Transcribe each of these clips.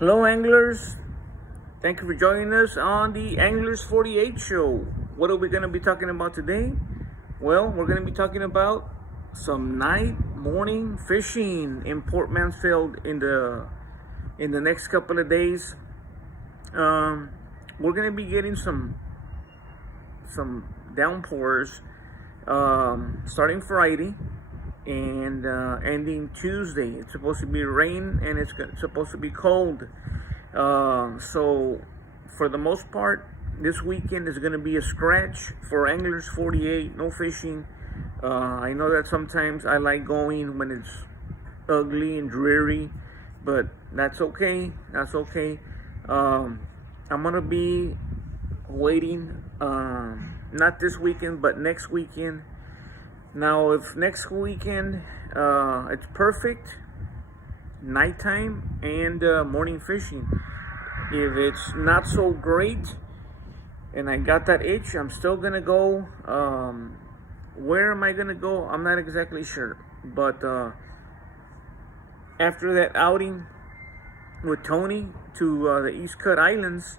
Hello anglers, thank you for joining us on the Anglers 48 show. What are we going to be talking about today? Well, we're going to be talking about some morning fishing in Port Mansfield in the next couple of days. We're going to be getting some downpours starting Friday and ending Tuesday. It's supposed to be rain and it's supposed to be cold. So for the most part, this weekend is going to be a scratch for Anglers 48. No fishing. I know that sometimes I like going when it's ugly and dreary, but that's okay. I'm going to be waiting, not this weekend, but next weekend. Now, if next weekend it's perfect, nighttime and morning fishing. If it's not so great and I got that itch, I'm still gonna go. Where am I gonna go? I'm not exactly sure. But after that outing with Tony to the East Cut Islands,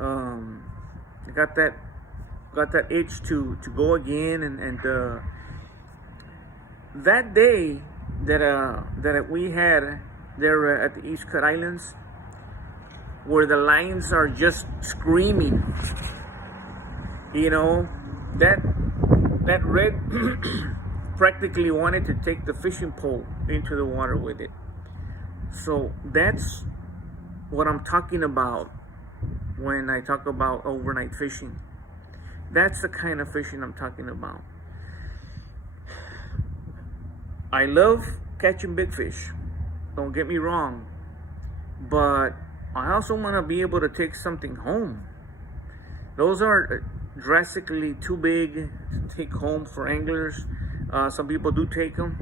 I got that itch to go again, and that day that we had there at the East Cut Islands, where the lines are just screaming, that red practically wanted to take the fishing pole into the water with it. So that's what I'm talking about when I talk about overnight fishing. That's the kind of fishing I'm talking about. I love catching big fish, don't get me wrong, but I also want to be able to take something home. Those are drastically too big to take home for anglers. Some people do take them.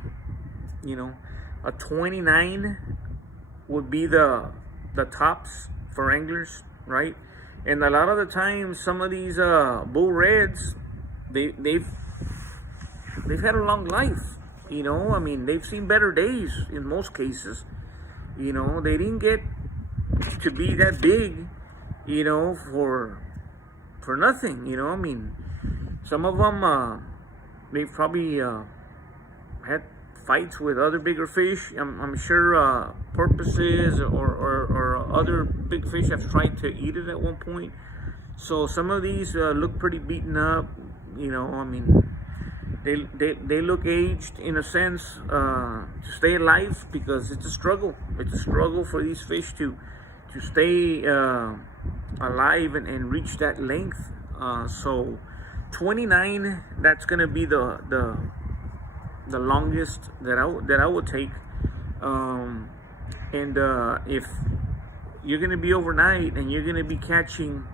A 29 would be the tops for anglers, right? And a lot of the times, some of these bull reds, they've had a long life. They've seen better days in most cases. They didn't get to be that big, for nothing. Some of them, they've probably had fights with other bigger fish. I'm sure porpoises or other big fish have tried to eat it at one point. So some of these look pretty beaten up. They look aged in a sense to stay alive, because it's a struggle. It's a struggle for these fish to stay alive and reach that length. So 29, that's gonna be the longest that I would take. And if you're gonna be overnight and you're gonna be catching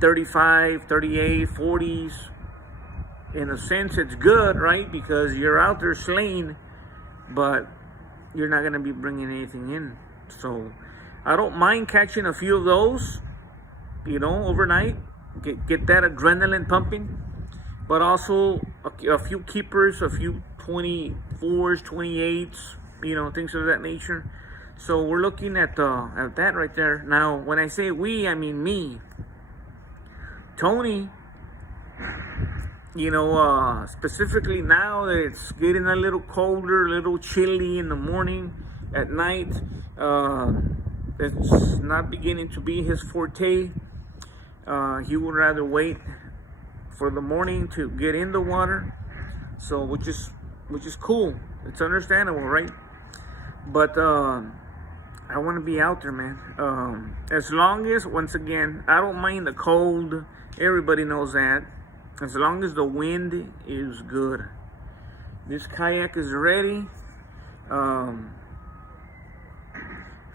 35, 38, 40s, in a sense it's good, right? Because you're out there slaying, but you're not gonna be bringing anything in. So I don't mind catching a few of those, overnight. Get that adrenaline pumping, but also a few keepers, a few 24s, 28s, things of that nature. So we're looking at that right there. Now, when I say we, I mean me. Tony, specifically now that it's getting a little colder, a little chilly in the morning, at night, it's not beginning to be his forte. He would rather wait for the morning to get in the water. So which is cool. It's understandable, right? But I want to be out there, man. As long as, once again, I don't mind the cold. Everybody knows that. As long as the wind is good. This kayak is ready.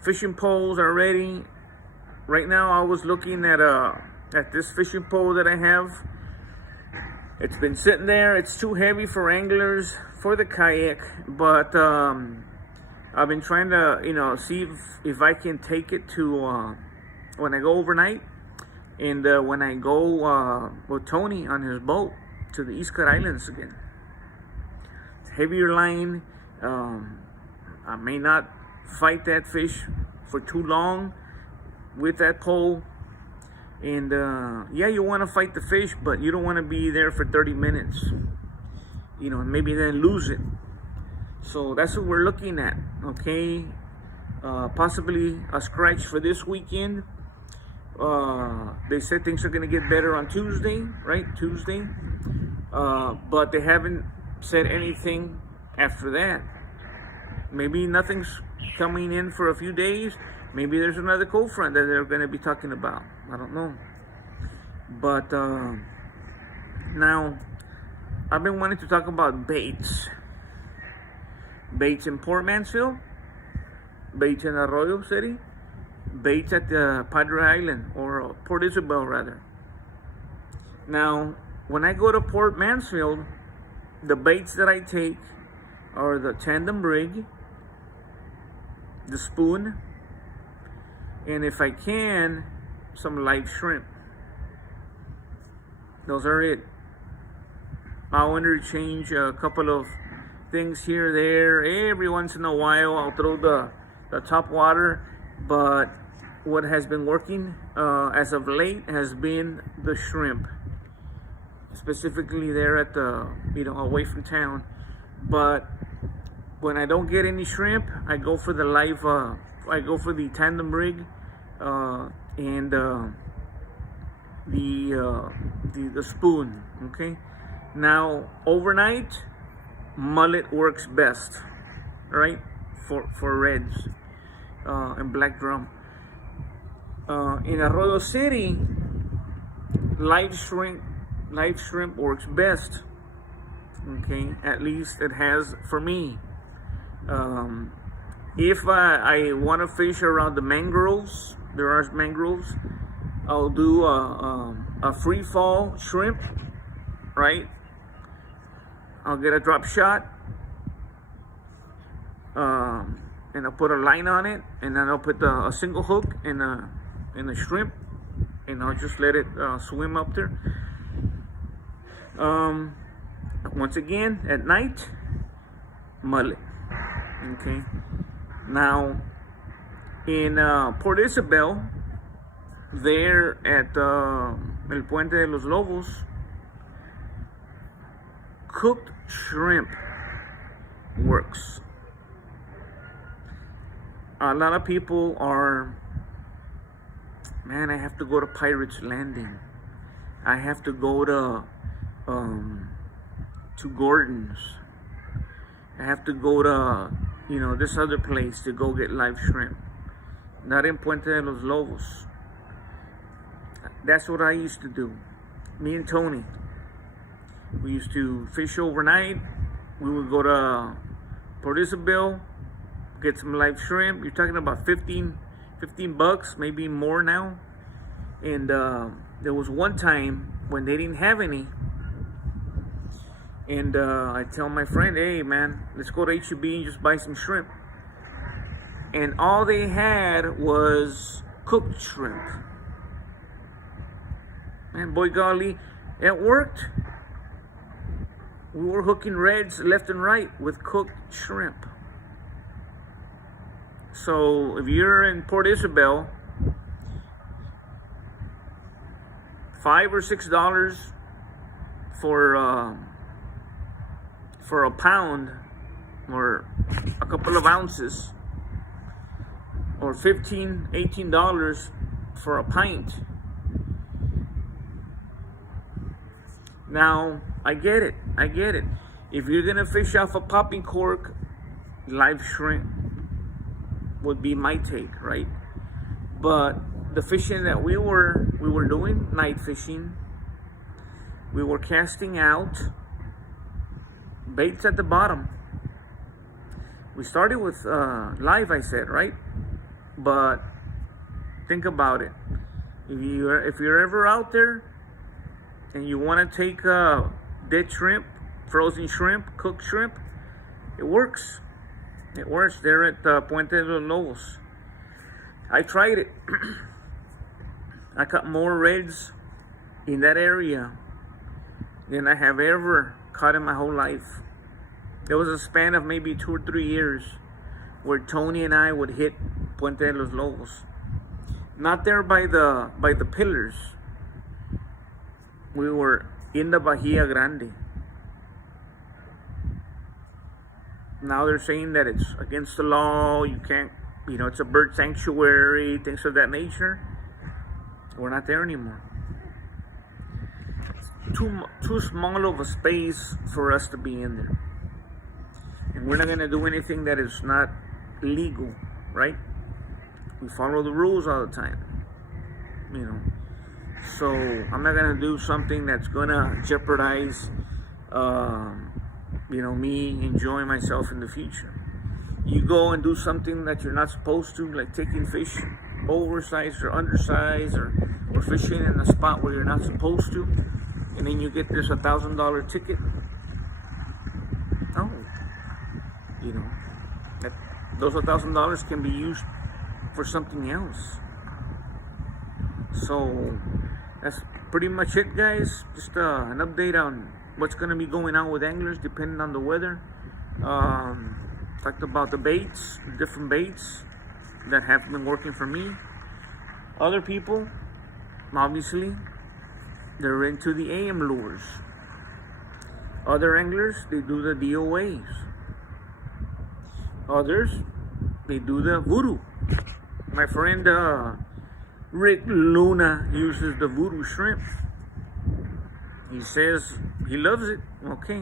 Fishing poles are ready. Right now I was looking at this fishing pole that I have. It's been sitting there. It's too heavy for anglers for the kayak, but I've been trying to see if I can take it to when I go overnight, and when I go with Tony on his boat to the East Cut Islands again. It's heavier line. I may not fight that fish for too long with that pole. And yeah, you want to fight the fish, but you don't want to be there for 30 minutes, and maybe then lose it. So that's what we're looking at, okay? Possibly a scratch for this weekend. They said things are going to get better on Tuesday, right? Tuesday. But they haven't said anything after that. Maybe nothing's coming in for a few days. Maybe there's another cold front that they're going to be talking about. I don't know. But now, I've been wanting to talk about baits. Baits in Port Mansfield. Baits in Arroyo City. Baits at the Padre Island, or Port Isabel rather. Now, when I go to Port Mansfield, the baits that I take are the tandem rig, the spoon, and if I can, some live shrimp. Those are it. I'll interchange a couple of things here, there. Every once in a while, I'll throw the top water. But what has been working as of late has been the shrimp, specifically there at the, away from town. But when I don't get any shrimp, I go for the live. I go for the tandem rig and the spoon. Okay. Now overnight, mullet works best, right? For reds. And black drum. In Arroyo City, live shrimp works best. Okay, at least it has for me. If I want to fish around the mangroves, there are mangroves, I'll do a free fall shrimp, right? I'll get a drop shot. And I'll put a line on it, and then I'll put a single hook in a shrimp, and I'll just let it swim up there. Once again, at night, mullet. Okay. Now, in Port Isabel, there at El Puente de los Lobos, cooked shrimp works. A lot of people are, man, I have to go to Pirates Landing. I have to go to Gordon's. I have to go to, this other place to go get live shrimp. Not in Puente de los Lobos. That's what I used to do. Me and Tony. We used to fish overnight. We would go to Port Isabel, get some live shrimp. You're talking about 15 bucks, maybe more now. And there was one time when they didn't have any, and I tell my friend, hey man, let's go to H-E-B and just buy some shrimp. And all they had was cooked shrimp. Man, boy golly, it worked. We were hooking reds left and right with cooked shrimp. So if you're in Port Isabel, $5 or $6 for a pound or a couple of ounces, or $15, $18 for a pint. Now, I get it. If you're gonna fish off a popping cork, live shrimp would be my take, right? But the fishing that we were doing, night fishing, we were casting out baits at the bottom. We started with live, I said, right? But think about it. If you're ever out there and you want to take dead shrimp, frozen shrimp, cooked shrimp, it works. It works there at Puente de los Lobos. I tried it. I caught more reds in that area than I have ever caught in my whole life. There was a span of maybe 2 or 3 years where Tony and I would hit Puente de los Lobos. Not there by the pillars. We were in the Bahia Grande. Now they're saying that it's against the law. You can't, it's a bird sanctuary, things of that nature. We're not there anymore. Too small of a space for us to be in there. And we're not going to do anything that is not legal, right? We follow the rules all the time, So I'm not going to do something that's going to jeopardize, me enjoying myself in the future. You go and do something that you're not supposed to, like taking fish oversized or undersized, or fishing in a spot where you're not supposed to, and then you get this $1,000 ticket. Oh, those $1,000 can be used for something else. So that's pretty much it, guys. Just an update on what's going to be going on with anglers depending on the weather. Talked about the baits, the different baits that have been working for me. Other people, obviously, they're into the AM lures. Other anglers, they do the DOAs. Others, they do the voodoo. My friend Rick Luna uses the voodoo shrimp. He says he loves it. Okay,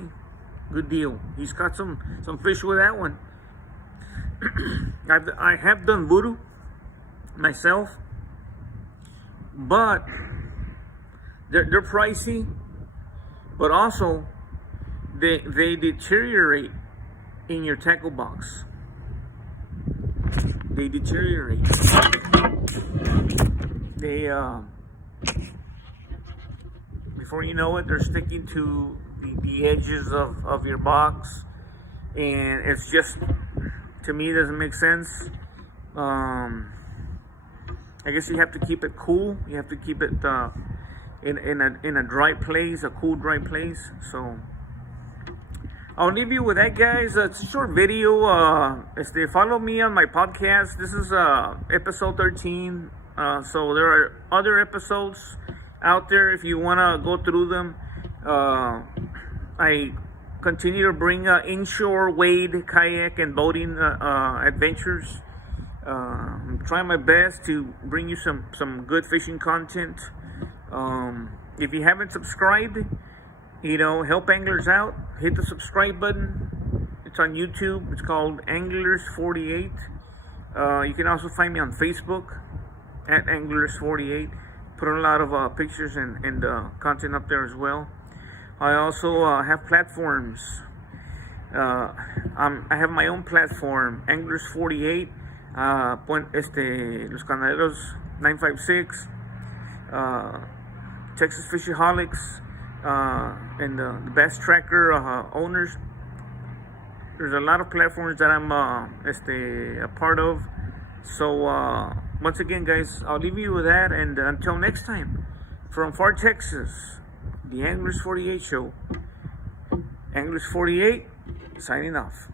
good deal. He's got some fish with that one. I have done voodoo myself, but they're pricey, but also they deteriorate in your tackle box. They deteriorate. They before you know it, they're sticking to the edges of your box, and it's just, to me, it doesn't make sense. I guess you have to keep it cool. You have to keep it in a dry place, a cool, dry place. So I'll leave you with that, guys. It's a short video. If they follow me on my podcast, this is episode 13. So there are other episodes out there if you want to go through them. I continue to bring inshore wade, kayak, and boating adventures. I'm trying my best to bring you some good fishing content. If you haven't subscribed, help anglers out. Hit the subscribe button. It's on YouTube. It's called Anglers48. You can also find me on Facebook at Anglers48. Put a lot of pictures and content up there as well. I also have platforms. I have my own platform, Anglers48, Los Canaleros 956, Texas Fishaholics, and the Bass Tracker owners. There's a lot of platforms that I'm a part of. So once again, guys, I'll leave you with that, and until next time, from far Texas, the Anglers 48 show. Anglers 48 signing off.